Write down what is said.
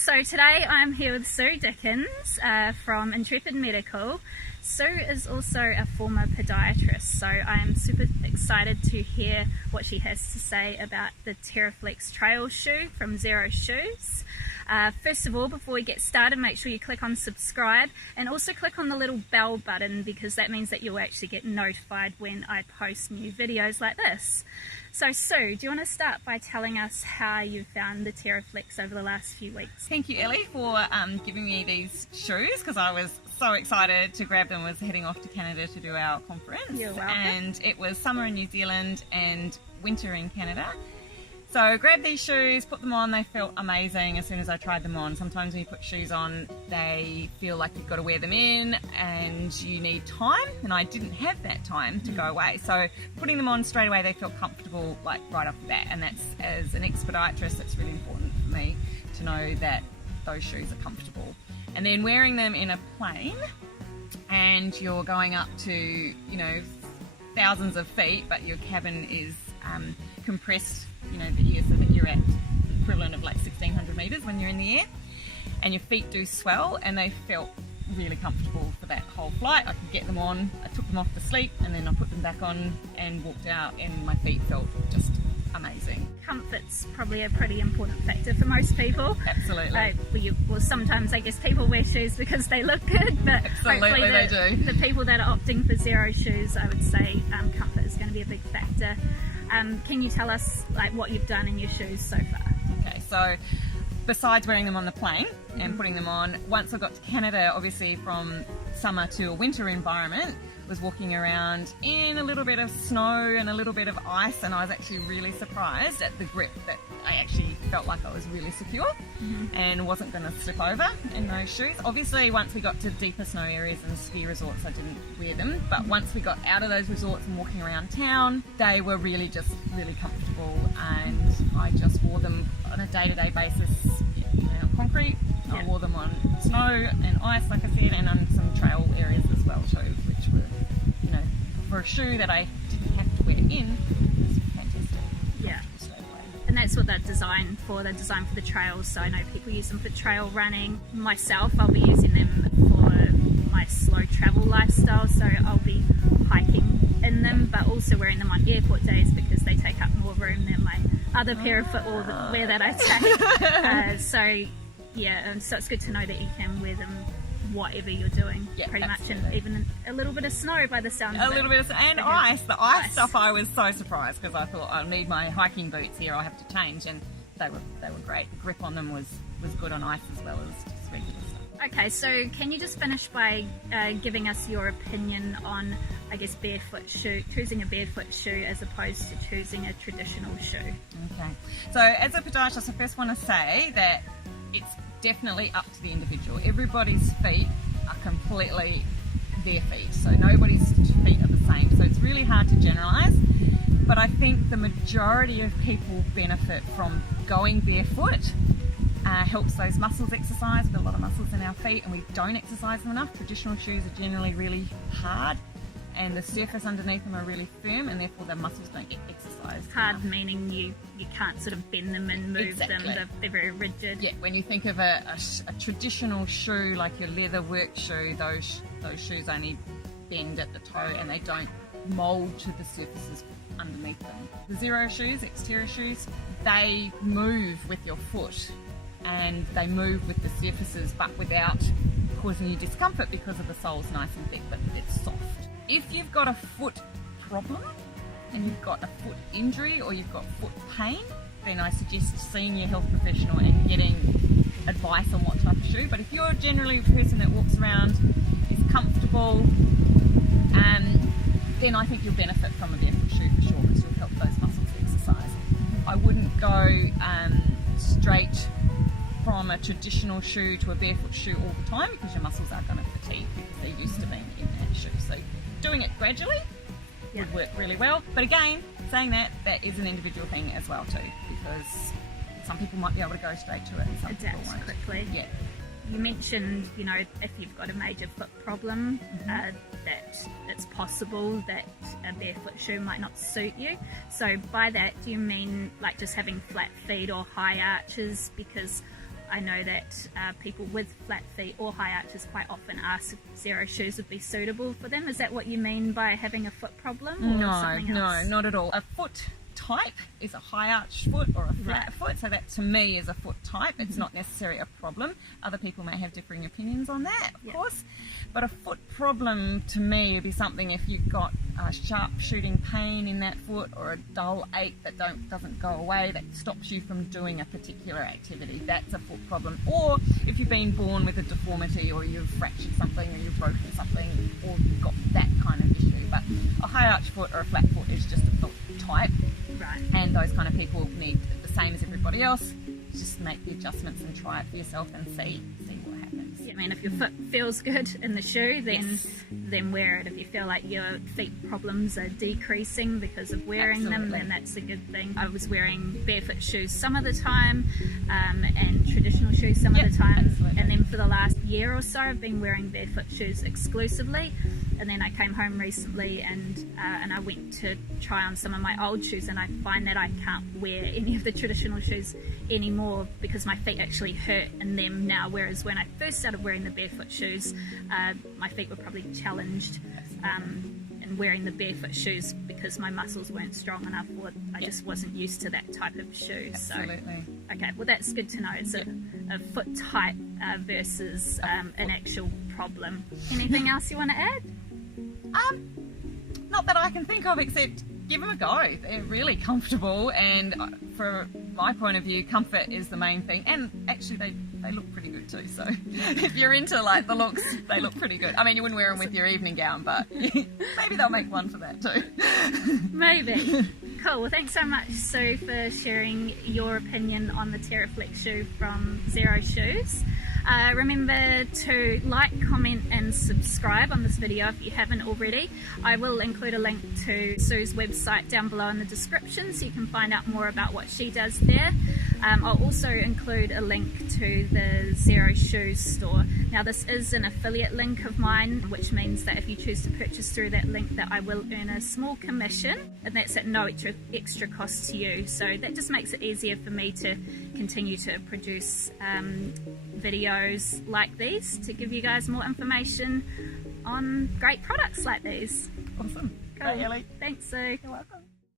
So today I'm here with Sue Dickens from Intrepid Medical. Sue is also a former podiatrist, so I am super excited to hear what she has to say about the Terraflex trail shoe from Xero Shoes. First of all, before we get started, make sure you click on subscribe and also click on the little bell button, because that means that you'll actually get notified when I post new videos like this. So Sue, do you want to start by telling us how you found the Terraflex over the last few weeks? Thank you, Ellie, for giving me these shoes, because I was so excited to grab them. I was heading off to Canada to do our conference. You're welcome. And it was summer in New Zealand and winter in Canada. So I grabbed these shoes, put them on. They felt amazing as soon as I tried them on. Sometimes when you put shoes on, they feel like you've got to wear them in and you need time, and I didn't have that time to go away. So putting them on straight away, they felt comfortable, like right off the bat. And that's, as an ex-podiatrist, that's really important for me to know that those shoes are comfortable. And then wearing them in a plane, and you're going up to, you know, thousands of feet, but your cabin is compressed, you know, the air, so that you're at the equivalent of like 1,600 meters when you're in the air, and your feet do swell, and they felt really comfortable for that whole flight. I could get them on, I took them off to sleep, and then I put them back on and walked out, and my feet felt just amazing. Comfort's probably a pretty important factor for most people. Absolutely. Well, sometimes I guess people wear shoes because they look good, but absolutely hopefully they do. The people that are opting for Xero shoes, I would say comfort is going to be a big factor. Can you tell us like what you've done in your shoes so far? Okay, so besides wearing them on the plane and putting them on, once I got to Canada, obviously from summer to a winter environment, was walking around in a little bit of snow and a little bit of ice, and I was actually really surprised at the grip, that I actually felt like I was really secure and wasn't going to slip over in those shoes. Obviously once we got to deeper snow areas and ski resorts, I didn't wear them, but once we got out of those resorts and walking around town, they were really comfortable, and I just wore them on a day-to-day basis, you know, on concrete. I wore them on snow and ice, like I said, and on some trail areas as well too, which were, you know, for a shoe that I didn't have to wear in, was fantastic. Yeah. And that's what they're designed for. They're designed for the trails, so I know people use them for trail running. Myself, I'll be using them for my slow travel lifestyle, so I'll be hiking in them, but also wearing them on airport days because they take up more room than my other pair of footwear that I take. So it's good to know that you can wear them whatever you're doing, pretty much, and even a little bit of snow by the sound of it. A little bit of, and ice. The ice stuff, I was so surprised, because I thought I'll need my hiking boots here, I'll have to change, and they were great. The grip on them was good on ice as well as just regular stuff. Okay, so can you just finish by giving us your opinion on, I guess, choosing a barefoot shoe as opposed to choosing a traditional shoe? Okay, so as a podiatrist, I first want to say that it's definitely up to the individual. Everybody's feet are completely their feet, so nobody's feet are the same, so it's really hard to generalize, but I think the majority of people benefit from going barefoot. Helps those muscles exercise. We've got a lot of muscles in our feet and we don't exercise them enough. Traditional shoes are generally really hard, and the surface underneath them are really firm, and therefore the muscles don't get exercised. Hard enough. Meaning you can't sort of bend them and move them. They're very rigid. Yeah, when you think of a traditional shoe, like your leather work shoe, those shoes only bend at the toe and they don't mould to the surfaces underneath them. The Xero shoes, exterior shoes, they move with your foot and they move with the surfaces, but without causing you discomfort, because of the sole's nice and thick, but it's soft. If you've got a foot problem and you've got a foot injury or you've got foot pain, then I suggest seeing your health professional and getting advice on what type of shoe. But if you're generally a person that walks around, is comfortable, then I think you'll benefit from a barefoot shoe for sure, because you'll help those muscles exercise. I wouldn't go straight from a traditional shoe to a barefoot shoe all the time, because your muscles are going to fatigue because they're used to being in that shoe. So doing it gradually would work really well. But again, saying that is an individual thing as well too, because some people might be able to go straight to it and some people won't. Quickly. Yeah. You mentioned, you know, if you've got a major foot problem, that it's possible that a barefoot shoe might not suit you. So by that, do you mean like just having flat feet or high arches? Because I know that people with flat feet or high arches quite often ask if Xero shoes would be suitable for them. Is that what you mean by having a foot problem, or something else? No, not at all. A foot type is a high arch foot or a flat foot, so that to me is a foot type. It's not necessarily a problem. Other people may have differing opinions on that, of course, but a foot problem to me would be something if you've got a sharp shooting pain in that foot or a dull ache that doesn't go away, that stops you from doing a particular activity. That's a foot problem. Or if you've been born with a deformity, or you've fractured something, or you've broken something, or you've got that kind of issue. But a high arch foot or a flat foot is just a foot type. Right. And those kind of people need the same as everybody else. Just make the adjustments and try it for yourself and see what happens. Yeah, I mean, if your foot feels good in the shoe, then wear it. If you feel like your feet problems are decreasing because of wearing them, then that's a good thing. I was wearing barefoot shoes some of the time, and traditional shoes some of the time, and then for the last year or so I've been wearing barefoot shoes exclusively. And then I came home recently and I went to try on some of my old shoes, and I find that I can't wear any of the traditional shoes anymore because my feet actually hurt in them now, whereas when I first started wearing the barefoot shoes, my feet were probably challenged in wearing the barefoot shoes because my muscles weren't strong enough, or I just wasn't used to that type of shoe. Absolutely. So, okay, well that's good to know. It's a foot type versus an actual problem. Anything else you want to add? Not that I can think of, except give them a go. They're really comfortable, and from my point of view, comfort is the main thing. And actually, they look pretty good too. So if you're into like the looks, they look pretty good. I mean, you wouldn't wear them with your evening gown, but maybe they'll make one for that too. Maybe. Cool. Well, thanks so much, Sue, for sharing your opinion on the Terraflex shoe from Xero Shoes. Remember to like, comment and subscribe on this video if you haven't already. I will include a link to Sue's website down below in the description so you can find out more about what she does there. I'll also include a link to the Xero Shoes store. Now this is an affiliate link of mine, which means that if you choose to purchase through that link, that I will earn a small commission, and that's at no extra cost to you. So that just makes it easier for me to continue to produce videos like these to give you guys more information on great products like these. Awesome. Cool. Hey, Ellie. Thanks, Sue. You're welcome.